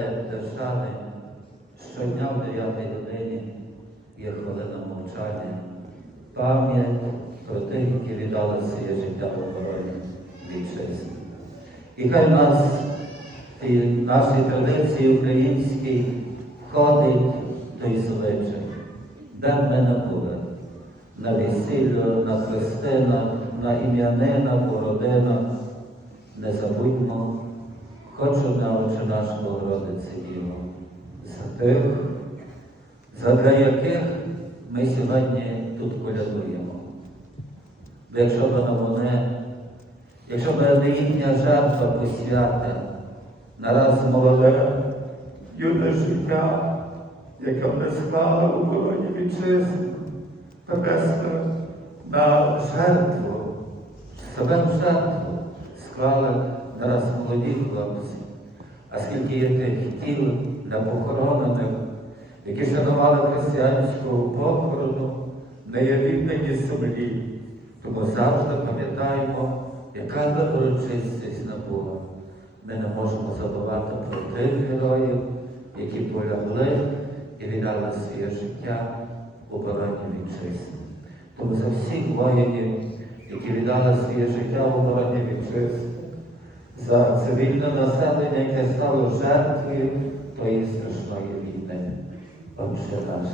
захисникає держави, щодня в 9 годині є хвилина мовчання, пам'ять про тих, які віддали своє життя в обороні вітчизни. І хай нас і в нашій традиції українській входить той звичай, де ми не були, на весіллю, на хрестинах, на ім'янина, породинах. Не забудьмо хочу на очі нашого Богородиці Діво, за тих, задля яких ми сьогодні тут колядуємо. Бо якщо б не вони, якщо б не їхня жертва посвята, нараз молоде, юне життя, яке вони склали у бороні вітчизни, принесли на жертву, себе в жертву склали нараз молоді хлопці. А скільки є тих тіл непохоронених, які шанували християнську похорону, не є віддані землі. Тому завжди пам'ятаємо, яка би урочистість не була. Ми не можемо забувати про тих героїв, які полягли і віддали своє життя у обороні вітчизни. Тому за всіх воїнів, які віддали своє життя в обороні вітчизни, за цивільне населення, яке стало жертвою твоєї страшної війни. Отче наш.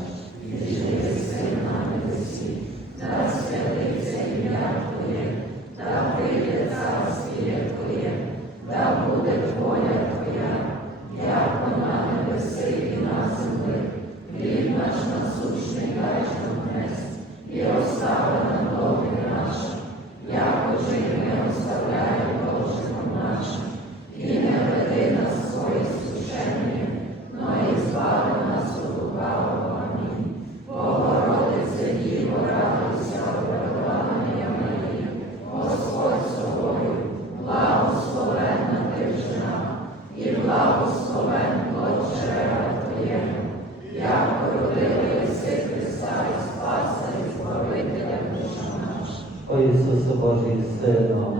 О Ісусе Божий Сину,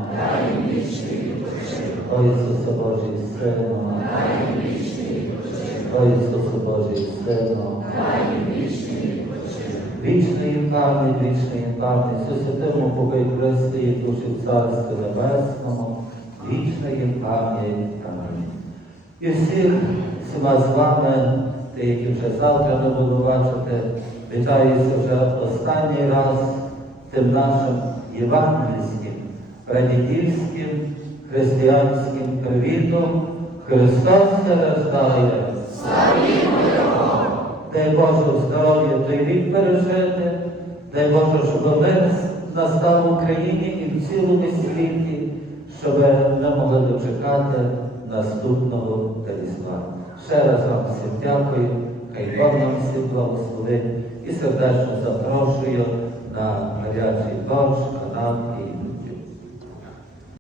О Ісусе Божий Сину, О Ісусе Божий Сину, Вічний пам'ять, вічний все святому Христі, і душі в Царстві Небесному, є пам'ять. Амінь. І всіх всіма з вами, ті, які вже завтра не буду бачити, вітаюся вже останній раз тим нашим євангельським, радідівським, християнським привітом. Христос се рождає. Дай Боже здоров'я той рік пережити, дай Боже, щоб мир настав в Україні і в цілому світі, щоб ми могли дочекати наступного Різдва. Ще раз вам всім дякую, хай Бог нам всім благословить і сердечно запрошую на гарячий борщ, канапки